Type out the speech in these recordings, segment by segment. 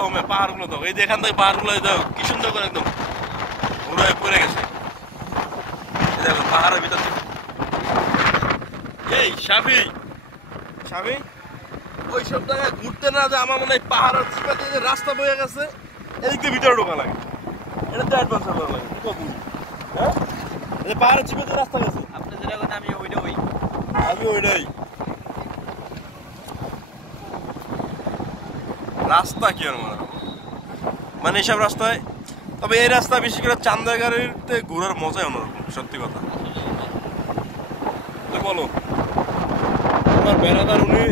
দেখো পাহাড়গুলো দেখো, এই যে এখান থেকে পাহাড়গুলো দেখো কি সুন্দর করে একদম ঘুরে পড়ে গেছে। দেখো পাহাড়ের ভিতর এই স্বামী ওই সব জায়গায় ঘুরতে না যে আমার মনে হয় পাহাড়ের চিপাতে যে রাস্তা বয়ে গেছে এদিক দিয়ে ভিতরে ঢোকা লাগে, এটা তো অ্যাডভেঞ্চার করা লাগে। হ্যাঁ পাহাড়ের চিপাতে রাস্তা গেছে, আপনি যেটা কথা আমি ওইটাই রাস্তা কি আর মানে এইসব রাস্তায়। তবে এই রাস্তা বেশি করে চান্দা গাড়িতে ঘোরার মজাই অন্যরকম, সত্যি কথা। বলো আমার বেড়াদার উনি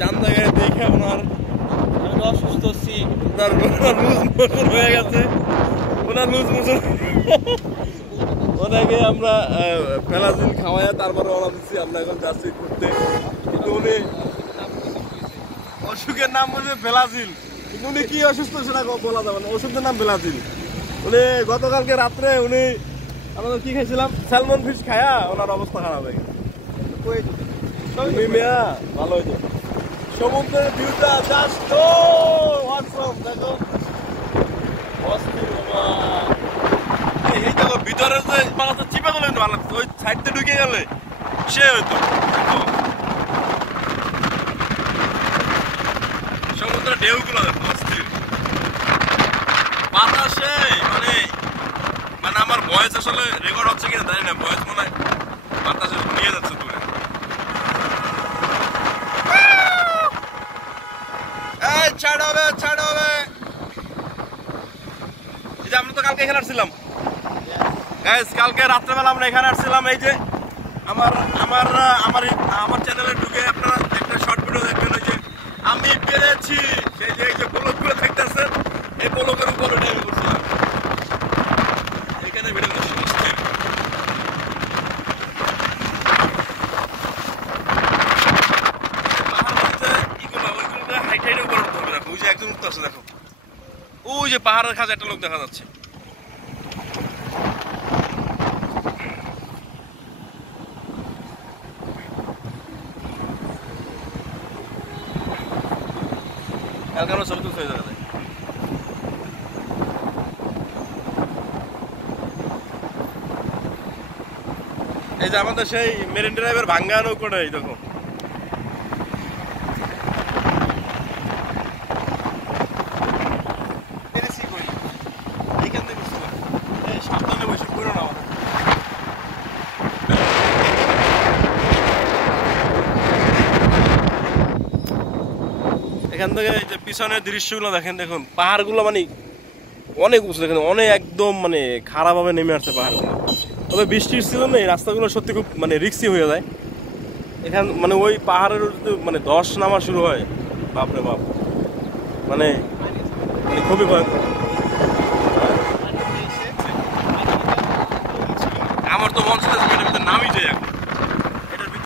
চান্দা গাড়ি দেখে ওনার অসুস্থ হচ্ছি, ওনার লুজ মোশন হয়ে গেছে, ওনাকে আমরা পেলাজিন খাওয়াইয়া তারপরে রওনা দিচ্ছি। আমরা এখন যাচ্ছি ঘুরতে, কিন্তু উনি অসুখের নাম বলছে বেলাজিল, কিন্তু উনি কি অসুস্থ সেটা বলা যাবে না, ওষুধের নাম বেলাজিল। উনি গতকালকে রাত্রে উনি আমাদের কি খাইছিলাম স্যালমন ফিশ খায়া ওনার অবস্থা খারাপ হয়ে গেছে। ভালো হয়েছে সমুদ্রের ভিউটা জাস্ট অসাম। দেখো এই দেখো ভিতরে যে পালাতে চিপে গেলে ভালো লাগতো, ওই সাইডে ঢুকে গেলে সে হইতো। সমুদ্রের ঢেউগুলো দেখো অস্থির বাতাসে, মানে মানে আমার ভয়েস আসলে রেকর্ড হচ্ছে কিনা জানি না, ভয়েস মনে হয় বাতাসে নিয়ে যাচ্ছে দূরে। ছাড় হবে এই যে আমরা তো কালকে এখানে আসছিলাম গাইস, কালকে রাত্রেবেলা আমরা এখানে আসছিলাম। এই যে আমার আমার আমার আমার চ্যানেলে ঢুকে আপনারা একটা শর্ট ভিডিও দেখবেন, ওই যে আমি পেরেছি সেই যে এই যে ব্লকগুলো দেখতেছেন, এই ব্লকের উপরে আমি করছিলাম এখানে ভিডিও করছি। একজন উঠতে আছে, দেখো ওই যে পাহাড়ের কাছে একটা লোক দেখা যাচ্ছে। কালকে আমরা ছবি তুলতে যাবে, এই যে আমাদের সেই মেরিন ড্রাইভের ভাঙ্গা নৌকোটা, এই দেখো এখান থেকে যে পিছনের দৃশ্যগুলো দেখেন, দেখুন পাহাড়গুলো মানে অনেক উঁচু, দেখেন অনেক একদম মানে খারাপভাবে নেমে আসছে পাহাড়গুলো। তবে বৃষ্টির সিজনে এই রাস্তাগুলো সত্যি খুব মানে রিস্কি হয়ে যায়। এখান মানে ওই পাহাড়ের মানে ধস নামা শুরু হয়, বাপরে বাপ, মানে মানে খুবই ভয়ঙ্কর। আমার তো মন ছিল